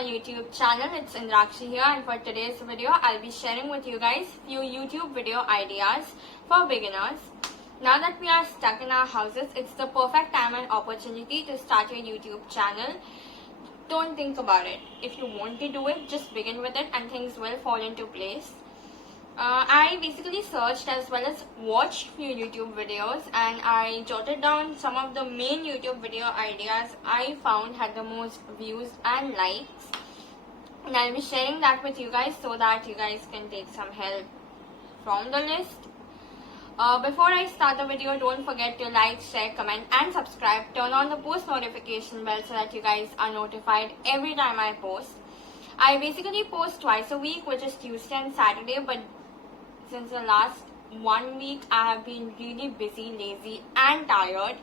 my YouTube channel. It's Indrakshi here, and for today's video I'll be sharing with you guys few YouTube video ideas for beginners. Now that we are stuck in our houses, it's the perfect time and opportunity to start your YouTube channel. Don't think about it. If you want to do it, just begin with it and things will fall into place. I basically searched as well as watched few YouTube videos, and I jotted down some of the main YouTube video ideas I found had the most views and likes, and I'll be sharing that with you guys so that you guys can take some help from the list. Before I start the video, don't forget to like, share, comment and subscribe. Turn on the post notification bell so that you guys are notified every time I post. I basically post twice a week, which is Tuesday and Saturday, but since the last 1 week I have been really busy, lazy and tired,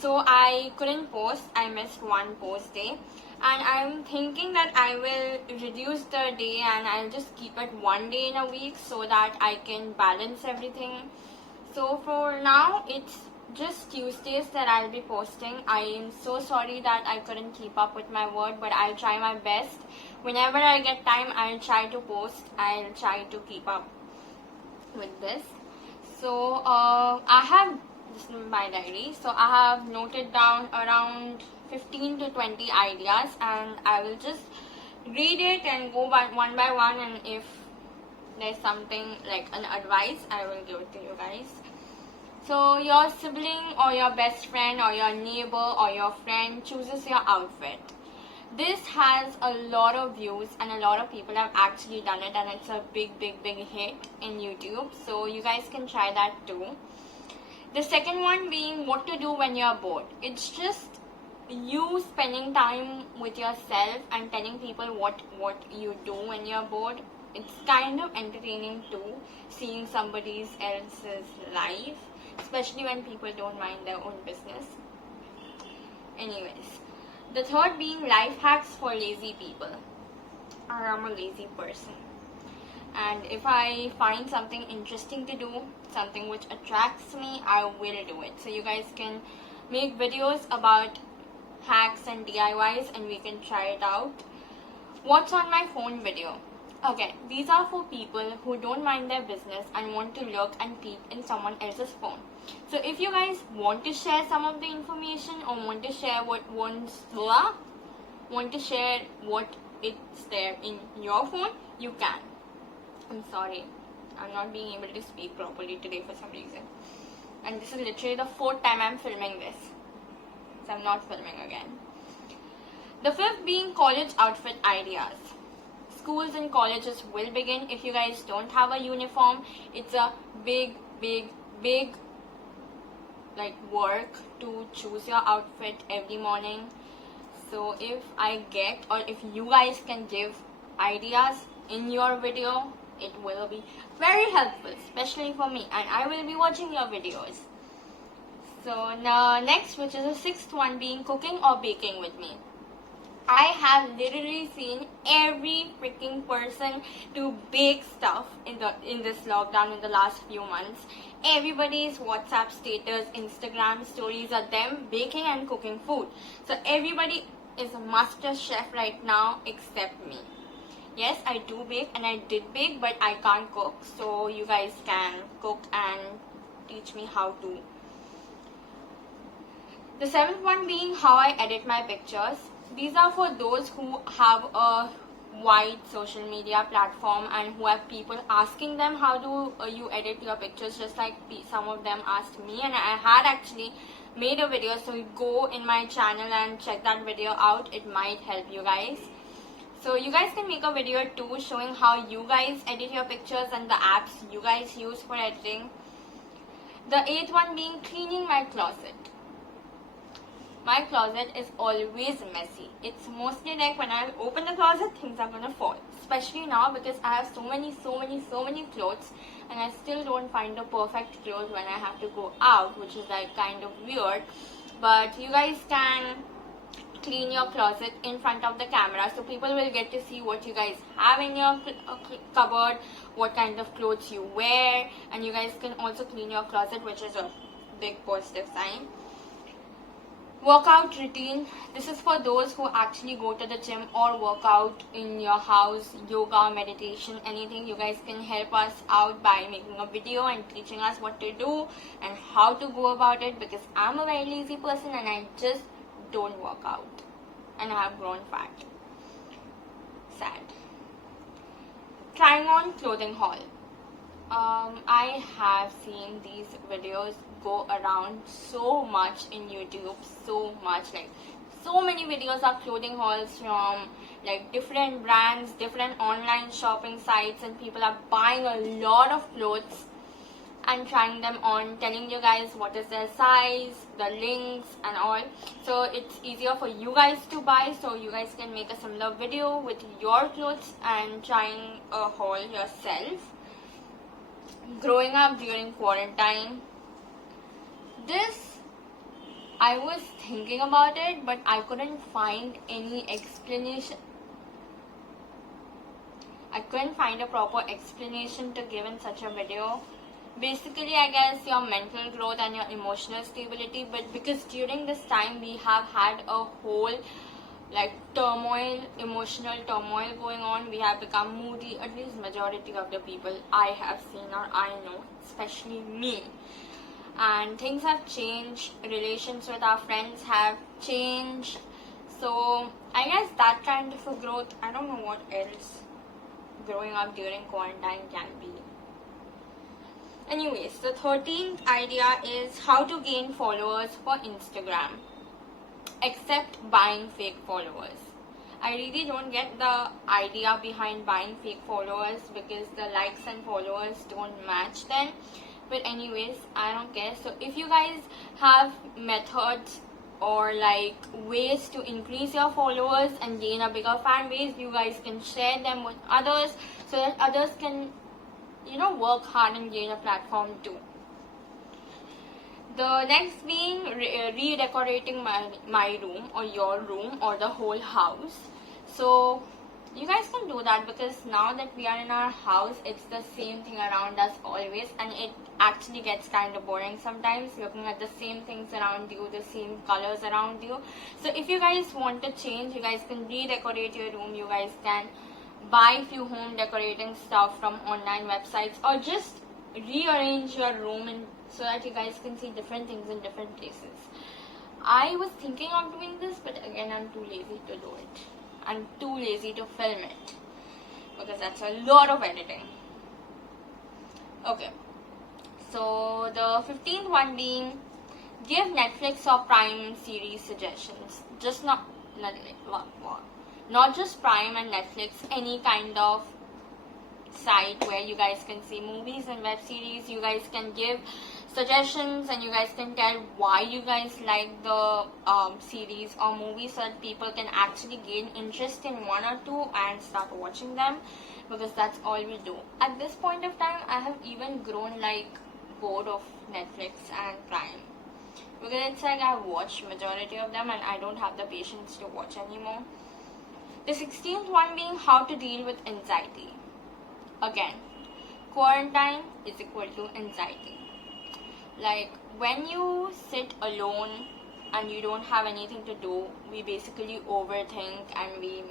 so I couldn't post. I missed one post day, and I'm thinking that I will reduce the day and I'll just keep it 1 day in a week so that I can balance everything. So for now it's just Tuesdays that I'll be posting. I am so sorry that I couldn't keep up with my word, but I'll try my best. Whenever I get time, I'll try to post. I'll try to keep up with this. So I have this is my diary, so I have noted down around 15 to 20 ideas, and I will just read it and go by one, and if there's something like an advice, I will give it to you guys. So your sibling or your best friend or your neighbor or your friend chooses your outfit. This has a lot of views and a lot of people have actually done it, and it's a big hit in YouTube, so you guys can try that too. The second one being what to do when you're bored. It's just you spending time with yourself and telling people what you do when you're bored. It's kind of entertaining too, seeing somebody else's life, especially when people don't mind their own business. Anyways, the third being life hacks for lazy people. I am a lazy person, and if I find something interesting to do, something which attracts me, I will do it. So you guys can make videos about hacks and DIYs and we can try it out. What's on my phone video? Okay, these are for people who don't mind their business and want to look and peek in someone else's phone. So if you guys want to share some of the information or want to share what it's there in your phone, you can. I'm sorry, I'm not being able to speak properly today for some reason. And this is literally the 4th time I'm filming this, so I'm not filming again. The fifth being college outfit ideas. Schools and colleges will begin. If you guys don't have a uniform, it's a big like work to choose your outfit every morning. So if I get, or if you guys can give ideas in your video, it will be very helpful, especially for me, and I will be watching your videos. So now next, which is the sixth one, being cooking or baking with me. I have literally seen every freaking person to bake stuff in this lockdown in the last few months. Everybody's WhatsApp status, Instagram stories are them baking and cooking food. So everybody is a master chef right now except me. Yes, I do bake and I did bake, but I can't cook. So you guys can cook and teach me how to. The seventh one being how I edit my pictures. These are for those who have a wide social media platform and who have people asking them how do you edit your pictures, just like some of them asked me, and I had actually made a video, so go in my channel and check that video out. It might help you guys. So you guys can make a video too showing how you guys edit your pictures and the apps you guys use for editing. The eighth one being cleaning my closet. My closet is always messy. It's mostly like when I open the closet, things are gonna fall. Especially now because I have so many clothes, and I still don't find the perfect clothes when I have to go out, which is like kind of weird. But you guys can clean your closet in front of the camera, so people will get to see what you guys have in your cupboard, what kind of clothes you wear, and you guys can also clean your closet, which is a big positive sign. Workout routine. This is for those who actually go to the gym or work out in your house, yoga, meditation, anything. You guys can help us out by making a video and teaching us what to do and how to go about it, because I'm a very lazy person and I just don't work out and I have grown fat. Sad. Trying on clothing haul. I have seen these videos go around so much in YouTube, so much, like so many videos of clothing hauls from like different brands, different online shopping sites, and people are buying a lot of clothes and trying them on, telling you guys what is their size, the links and all. So it's easier for you guys to buy, so you guys can make a similar video with your clothes and trying a haul yourself. Growing up during quarantine. This, I was thinking about it, but I couldn't find any explanation. I couldn't find a proper explanation to give in such a video. Basically, I guess your mental growth and your emotional stability, but because during this time we have had a whole like turmoil, emotional turmoil going on, we have become moody, at least majority of the people I have seen or I know, especially me. And things have changed, relations with our friends have changed, so I guess that kind of a growth. I don't know what else growing up during quarantine can be. Anyways, the 13th idea is how to gain followers for Instagram, except buying fake followers. I really don't get the idea behind buying fake followers, because the likes and followers don't match then. But anyways, I don't care. So if you guys have methods or like ways to increase your followers and gain a bigger fan base, you guys can share them with others so that others can, work hard and gain a platform too. The next being redecorating my room or your room or the whole house. So you guys can do that, because now that we are in our house, it's the same thing around us always, and it actually gets kind of boring sometimes looking at the same things around you, the same colors around you. So if you guys want to change, you guys can redecorate your room. You guys can buy few home decorating stuff from online websites, or just rearrange your room and so that you guys can see different things in different places. I was thinking of doing this, but again, I'm too lazy to do it. I'm too lazy to film it, because that's a lot of editing. Okay, so the 15th one being give Netflix or Prime series suggestions. Just not just Prime and Netflix, any kind of site where you guys can see movies and web series. You guys can give suggestions and you guys can tell why you guys like the series or movies, so that people can actually gain interest in one or two and start watching them, because that's all we do. At this point of time, I have even grown like bored of Netflix and Prime, because it's like I've watched majority of them and I don't have the patience to watch anymore. The 16th one being how to deal with anxiety. Again, quarantine is equal to anxiety. Like when you sit alone and you don't have anything to do, we basically overthink and we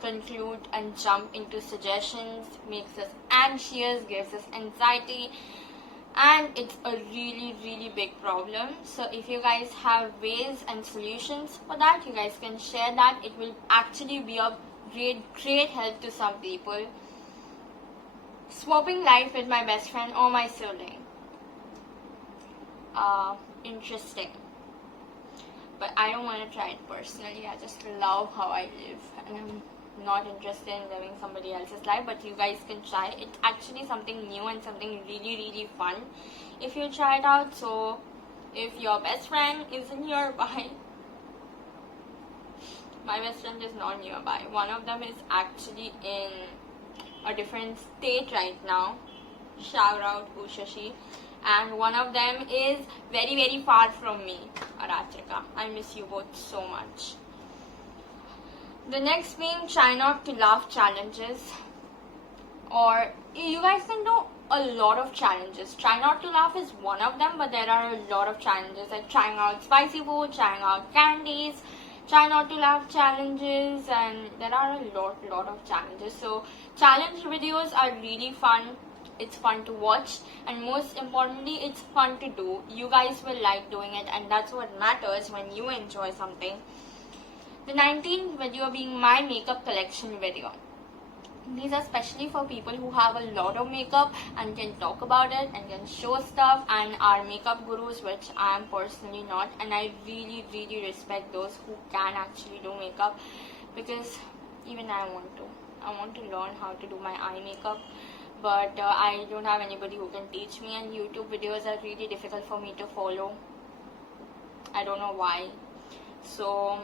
conclude and jump into suggestions, makes us anxious, gives us anxiety, and it's a really big problem. So if you guys have ways and solutions for that, you guys can share that. It will actually be a great help to some people. Swapping life with my best friend or my sibling. Interesting, but I don't want to try it personally. I just love how I live and I'm not interested in living somebody else's life, but you guys can try. It's actually something new and something really fun if you try it out. So if your best friend is nearby, my best friend is not nearby. One of them is actually in a different state right now. Shout out Ushashi. And one of them is very far from me, Aratrika. I miss you both so much. The next being try not to laugh challenges, or you guys can do a lot of challenges. Try not to laugh is one of them, but there are a lot of challenges like trying out spicy food, trying out candies, try not to laugh challenges, and there are a lot of challenges. So challenge videos are really fun. It's fun to watch, and most importantly, it's fun to do. You guys will like doing it, and that's what matters when you enjoy something. The 19th video being my makeup collection video. These are especially for people who have a lot of makeup and can talk about it and can show stuff, and are makeup gurus, which I am personally not, and I really respect those who can actually do makeup, because even I want to learn how to do my eye makeup, but I don't have anybody who can teach me, and YouTube videos are really difficult for me to follow. I don't know why. So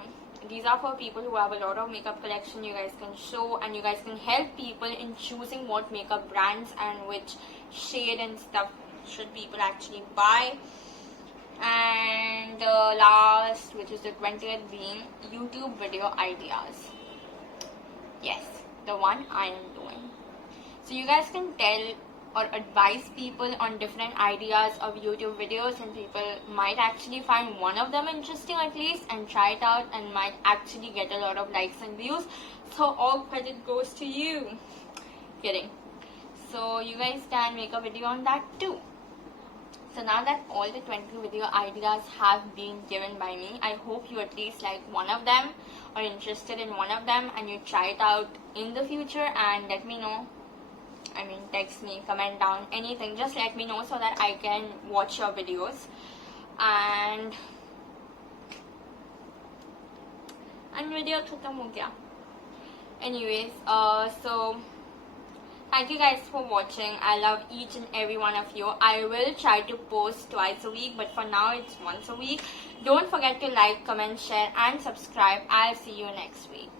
these are for people who have a lot of makeup collection. You guys can show, and you guys can help people in choosing what makeup brands and which shade and stuff should people actually buy. And last, which is the 20th, being YouTube video ideas. Yes, the one I am doing. So you guys can tell or advise people on different ideas of YouTube videos, and people might actually find one of them interesting at least and try it out, and might actually get a lot of likes and views. So all credit goes to you. Kidding. So you guys can make a video on that too. So now that all the 20 video ideas have been given by me, I hope you at least like one of them or interested in one of them, and you try it out in the future and let me know. I mean, text me, comment down, anything. Just let me know so that I can watch your videos. And video khatam ho gaya. Anyways, so thank you guys for watching. I love each and every one of you. I will try to post twice a week, but for now it's once a week. Don't forget to like, comment, share, and subscribe. I'll see you next week.